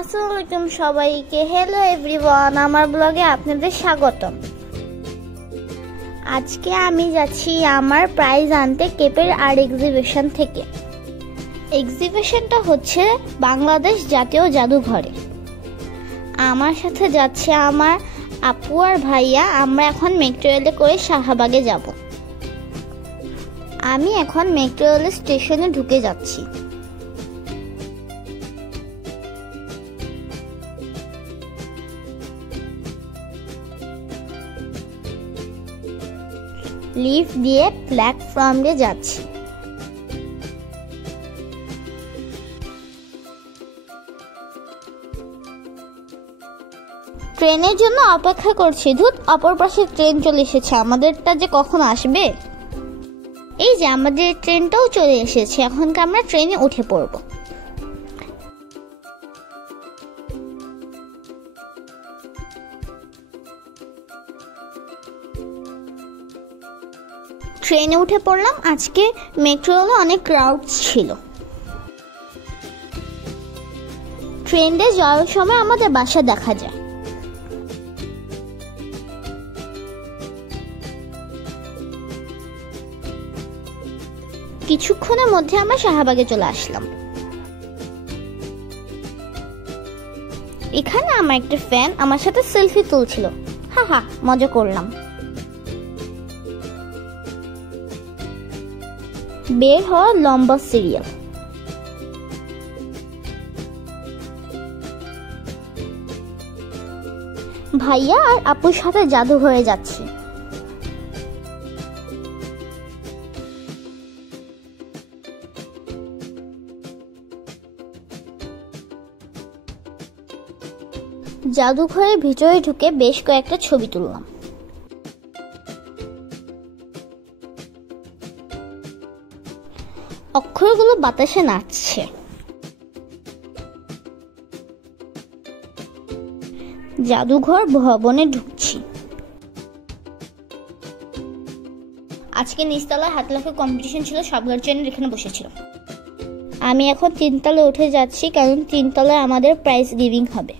আসসালামু আলাইকুম সবাইকে। হ্যালো এভরিওয়ান, আমার ব্লগে আপনাদের স্বাগতম। আজকে আমি যাচ্ছি আমার প্রাইজ আনতে কেপের আর্ট এক্সিবিশন থেকে। এক্সিবিশনটা হচ্ছে বাংলাদেশ জাতীয় জাদুঘরে। আমার সাথে যাচ্ছে আমার আপু আর ভাইয়া। আমরা এখন মেট্রো রেলে করে শাহবাগে যাব। আমি এখন মেট্রো রেল স্টেশনে ঢুকে যাচ্ছি। লিফট দিয়ে প্ল্যাটফর্মে যাচ্ছি। ট্রেনের জন্য অপেক্ষা করছি। ধুত, অপর পাশে ট্রেন চলে এসেছে। আমাদেরটা যে কখন আসবে। এই যে আমাদের ট্রেনটাও চলে এসেছে। এখনকে আমরা ট্রেনে উঠে পড়ব। ট্রেনে উঠে পড়লাম। আজকে মেট্রো রেলে অনেক ক্রাউড ছিল। ট্রেনে যাওয়ার সময় আমাদের বাসা দেখা যায়। কিছুক্ষণের মধ্যে আমরা শাহবাগে চলে আসলাম। এখানে আমার একটা ফ্যান আমার সাথে সেলফি তুলছিল। হা মজা করলাম। বের হওয়া লম্বা সিরিয়াল। ভাইয়া আর আপুর সাথে জাদুঘরে যাচ্ছি। জাদুঘরের ভিতরে ঢুকে বেশ কয়েকটা ছবি তুললাম। অক্ষরগুলো বাতাসে নাচছে। জাদুঘর ভবনে ঢুকছি। আজকে নিচতলায় হাত লেখা কম্পিটিশন ছিল। সব গার্জিয়ানরা এখানে বসেছিল। আমি এখন 3 তলায় উঠে যাচ্ছি, কারণ 3 তলায় আমাদের প্রাইজ গিভিং হবে।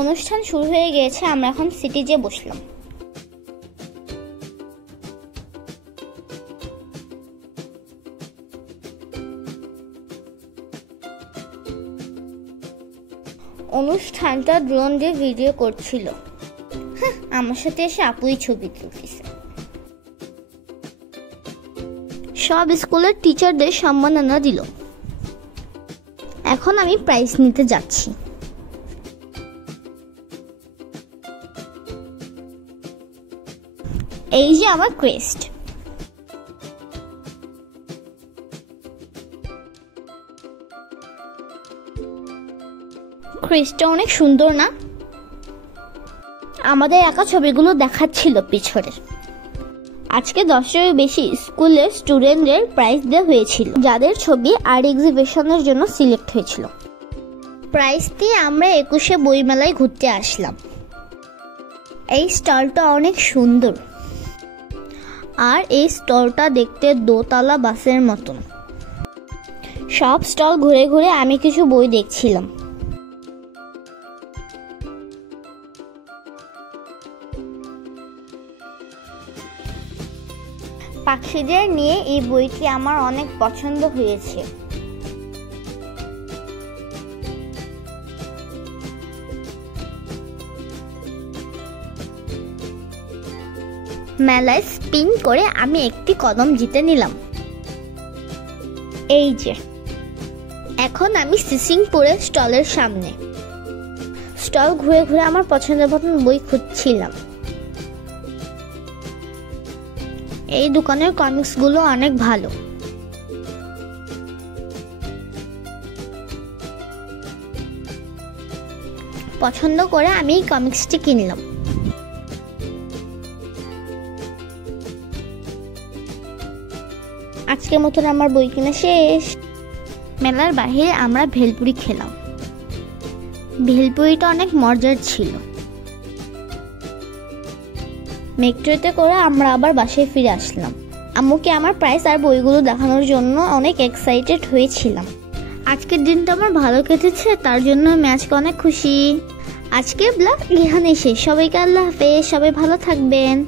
অনুষ্ঠান শুরু হয়ে গিয়েছে। আমরা এখন সিটে যেয়ে বসলাম। অনুষ্ঠানটা ড্রোন দিয়ে ভিডিও করছিল। আমার সাথে এসে আপুই ছবি তুলতেছে। সব স্কুলের টিচারদের সম্মাননা দিল। এখন আমি প্রাইজ নিতে যাচ্ছি। এই যে আমার ক্রেস্ট। ক্রেস্টটা অনেক সুন্দর না? আমাদের একা ছবিগুলো দেখাচ্ছিল পিছনে। আজকে 10টারও বেশি স্কুলের স্টুডেন্টদের প্রাইজ দেওয়া হয়েছিল, যাদের ছবি আর্ট এক্সিবিশনের জন্য সিলেক্ট হয়েছিল। প্রাইজ দিয়ে আমরা 21শে বইমেলায় ঘুরতে আসলাম। এই স্টলটা অনেক সুন্দর, আর এই স্টলটা দেখতে দোতলা বাসের মতন। সব স্টল ঘুরে ঘুরে আমি কিছু বই দেখছিলাম। পাখিদের নিয়ে এই বইটি আমার অনেক পছন্দ হয়েছে। মেলায় স্পিন করে আমি একটি কদম জিতে নিলাম। এই যে এখন আমি সিসিংপুরের স্টলের সামনে। স্টল ঘুরে ঘুরে আমার পছন্দের মতন বই খুঁজছিলাম। এই দোকানের কমিক্স গুলো অনেক ভালো। পছন্দ করে আমি এই কমিক্সটি কিনলাম। আজকের মতন আমার বই কিনা শেষ। মেলার বাইরে আমরা ভেলপুরি খেলাম। ভেলপুরিটা অনেক মজার ছিল। মেট্রোতে করে আমরা আবার বাসায় ফিরে আসলাম। আম্মুকে আমার প্রাইস আর বইগুলো দেখানোর জন্য অনেক এক্সাইটেড হয়েছিলাম। আজকের দিনটা আমার ভালো কেটেছে, তার জন্য আমি আজকে অনেক খুশি। আজকে ব্লগ এখানেই শেষ। সবাইকে আল্লাহ হাফেজ, সবাই ভালো থাকবেন।